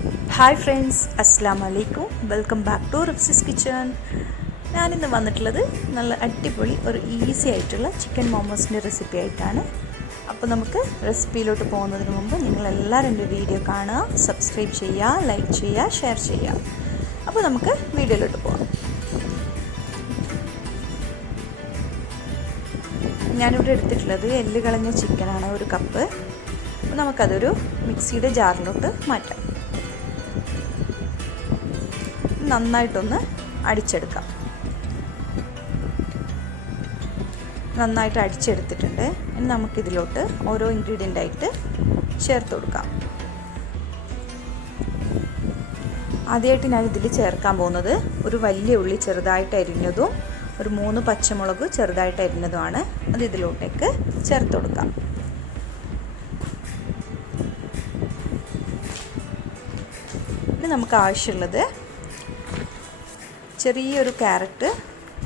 Hi friends, അസ്സലാമു അലൈക്കും. Welcome back to Ripsi's kitchen. ഞാനിന്ന് വന്നിട്ടുള്ളത് നല്ല അടിപൊളി ഒരു ഈസി ആയിട്ടുള്ള ചിക്കൻ മോമോസിൻ്റെ റെസിപ്പി ആയിട്ടാണ്. അപ്പോൾ നമുക്ക് റെസിപ്പിയിലോട്ട് പോകുന്നതിന് മുമ്പ് നിങ്ങളെല്ലാവരും എൻ്റെ വീഡിയോ കാണുക, സബ്സ്ക്രൈബ് ചെയ്യുക, ലൈക്ക് ചെയ്യുക, ഷെയർ ചെയ്യുക. അപ്പോൾ നമുക്ക് വീഡിയോയിലോട്ട് പോകാം. ഞാനിവിടെ എടുത്തിട്ടുള്ളത് എല്ല് കളഞ്ഞ ചിക്കനാണ്, ഒരു കപ്പ്. അപ്പോൾ നമുക്കതൊരു മിക്സിയുടെ ജാറിലോട്ട് മാറ്റാം. നന്നായിട്ടൊന്ന് അടിച്ചെടുക്കാം. നന്നായിട്ട് അടിച്ചെടുത്തിട്ടുണ്ട്. ഇനി നമുക്കിതിലോട്ട് ഓരോ ഇൻഗ്രീഡിയൻ്റ് ആയിട്ട് ചേർത്ത് കൊടുക്കാം. ആദ്യമായിട്ട് ഞാൻ ഇതിൽ ചേർക്കാൻ പോകുന്നത് ഒരു വലിയ ഉള്ളി ചെറുതായിട്ട് അരിഞ്ഞതും ഒരു 3 പച്ചമുളക് ചെറുതായിട്ട് അരിഞ്ഞതുമാണ്. അത് ഇതിലോട്ടേക്ക് ചേർത്ത് കൊടുക്കാം. ഇനി നമുക്ക് ആവശ്യമുള്ളത് ചെറിയൊരു ക്യാരറ്റ്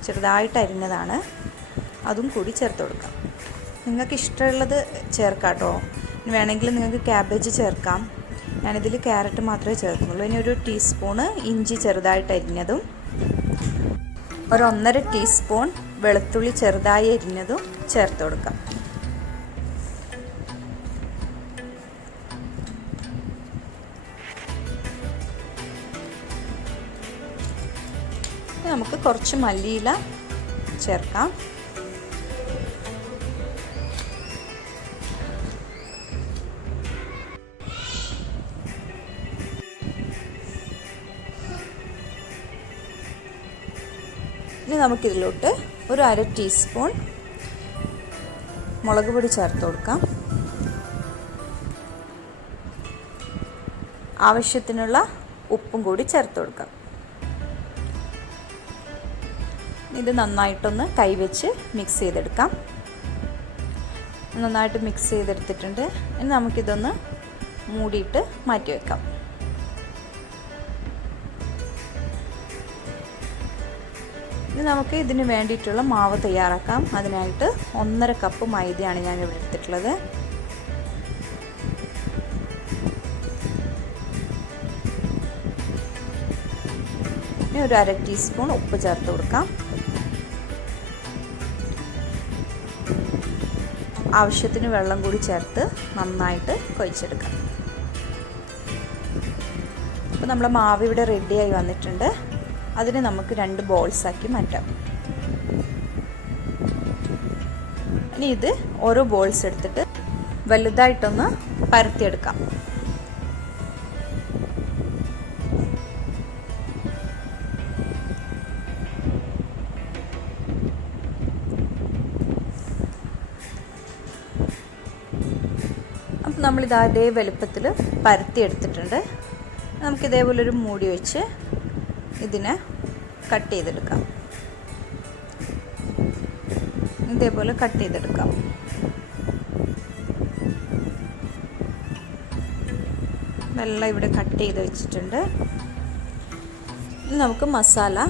ചെറുതായിട്ട് അരിഞ്ഞതാണ്, അതും കൂടി ചേർത്ത് കൊടുക്കാം. നിങ്ങൾക്ക് ഇഷ്ടമുള്ളത് ചേർക്കാം കേട്ടോ. ഇനി വേണമെങ്കിൽ നിങ്ങൾക്ക് ക്യാബേജ് ചേർക്കാം. ഞാനിതിൽ ക്യാരറ്റ് മാത്രമേ ചേർക്കുന്നുള്ളൂ. ഇനി ഒരു ടീസ്പൂണ് ഇഞ്ചി ചെറുതായിട്ട് അരിഞ്ഞതും ഒരു 1.5 ടീസ്പൂൺ വെളുത്തുള്ളി ചെറുതായി അരിഞ്ഞതും ചേർത്ത് കൊടുക്കാം. നമുക്ക് കുറച്ച് മല്ലിയില ചേർക്കാം. ഇനി നമുക്കിതിലോട്ട് ഒരു 1/2 ടീസ്പൂൺ മുളക് പൊടി ചേർത്ത് കൊടുക്കാം. ആവശ്യത്തിനുള്ള ഉപ്പും കൂടി ചേർത്ത് കൊടുക്കാം. ഇത് നന്നായിട്ടൊന്ന് കൈവച്ച് മിക്സ് ചെയ്തെടുക്കാം. നന്നായിട്ട് മിക്സ് ചെയ്തെടുത്തിട്ടുണ്ട്. ഇനി നമുക്കിതൊന്ന് മൂടിയിട്ട് മാറ്റി വയ്ക്കാം. ഇനി നമുക്ക് ഇതിന് വേണ്ടിയിട്ടുള്ള മാവ് തയ്യാറാക്കാം. അതിനായിട്ട് 1.5 കപ്പ് മൈദയാണ് ഞാനിവിടെ എടുത്തിട്ടുള്ളത്. ഇനി ഒരു 1/2 ടീസ്പൂൺ ഉപ്പ് ചേർത്ത് കൊടുക്കാം. ആവശ്യത്തിന് വെള്ളം കൂടി ചേർത്ത് നന്നായിട്ട് കുഴച്ചെടുക്കാം. അപ്പോൾ നമ്മുടെ മാവ് ഇവിടെ റെഡിയായി വന്നിട്ടുണ്ട്. അതിനെ നമുക്ക് 2 ബോൾസാക്കി മാറ്റാം. ഇനി ഇത് ഓരോ ബോൾസ് എടുത്തിട്ട് വലുതായിട്ടൊന്ന് പരത്തിയെടുക്കാം. അപ്പോൾ നമ്മളിത് അതേ വലുപ്പത്തിൽ പരത്തിയെടുത്തിട്ടുണ്ട്. നമുക്കിതേപോലൊരു മൂടി വെച്ച് ഇതിനെ കട്ട് ചെയ്തെടുക്കാം. ഇതേപോലെ കട്ട് ചെയ്തെടുക്കാം. വെള്ളം ഇവിടെ കട്ട് ചെയ്ത് വെച്ചിട്ടുണ്ട്. ഇനി നമുക്ക് മസാല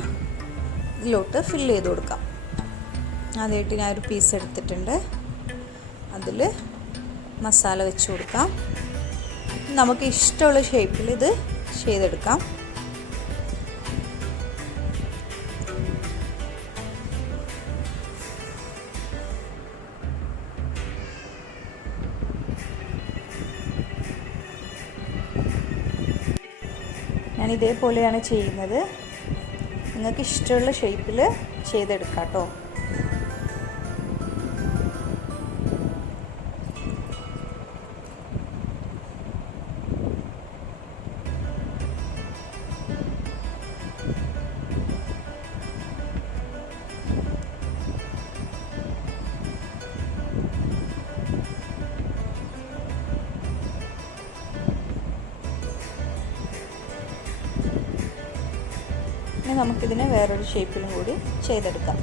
ഇതിലോട്ട് ഫില്ല് ചെയ്ത് കൊടുക്കാം. ആദ്യമായിട്ട് ഞാൻ ഒരു പീസ് എടുത്തിട്ടുണ്ട്. അതിൽ മസാല വെച്ച് കൊടുക്കാം. നമുക്ക് ഇഷ്ടമുള്ള ഷേപ്പിൽ ഇത് ചെയ്തെടുക്കാം. ഞാൻ ഇതേപോലെയാണ് ചെയ്യുന്നത്. നിങ്ങൾക്ക് ഇഷ്ടമുള്ള ഷേപ്പിൽ ചെയ്തെടുക്കാം കേട്ടോ. ഇനി നമുക്കിതിനെ വേറൊരു ഷേപ്പിലും കൂടി ചെയ്തെടുക്കാം.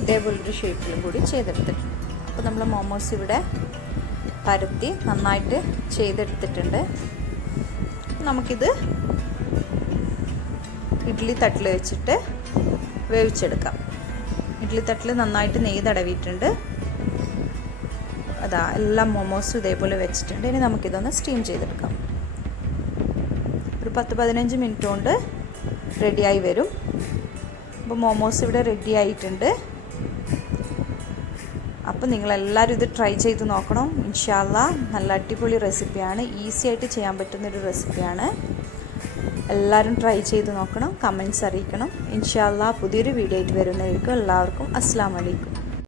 ഇതേപോലൊരു ഷേപ്പിലും കൂടി ചെയ്തെടുത്തിട്ടുണ്ട്. അപ്പോൾ നമ്മൾ മോമോസ് ഇവിടെ പരത്തി നന്നായിട്ട് ചെയ്തെടുത്തിട്ടുണ്ട്. നമുക്കിത് ഇഡ്ഡലി തട്ടിൽ വെച്ചിട്ട് വേവിച്ചെടുക്കാം. ഇഡ്ഡലി തട്ടിൽ നന്നായിട്ട് നെയ്യ് തടവിയിട്ടുണ്ട്. അതാ എല്ലാ മോമോസും ഇതേപോലെ വെച്ചിട്ടുണ്ട്. ഇനി നമുക്കിതൊന്ന് സ്റ്റീം ചെയ്തെടുക്കാം. ഒരു 10-15 മിനിറ്റ് കൊണ്ട് റെഡിയായി വരും. അപ്പോൾ മോമോസ് ഇവിടെ റെഡി ആയിട്ടുണ്ട്. അപ്പോൾ നിങ്ങളെല്ലാവരും ഇത് ട്രൈ ചെയ്ത് നോക്കണം. ഇൻഷാ അല്ലാഹ് നല്ല അടിപൊളി റെസിപ്പിയാണ്. ഈസി ആയിട്ട് ചെയ്യാൻ പറ്റുന്നൊരു റെസിപ്പിയാണ്. എല്ലാവരും ട്രൈ ചെയ്ത് നോക്കണം. കമൻറ്റ്സ് അറിയിക്കണം. ഇൻഷാ അല്ലാഹ് പുതിയൊരു വീഡിയോ ആയിട്ട് വരുന്നതായിരിക്കും. എല്ലാവർക്കും അസ്സലാമു അലൈക്കും.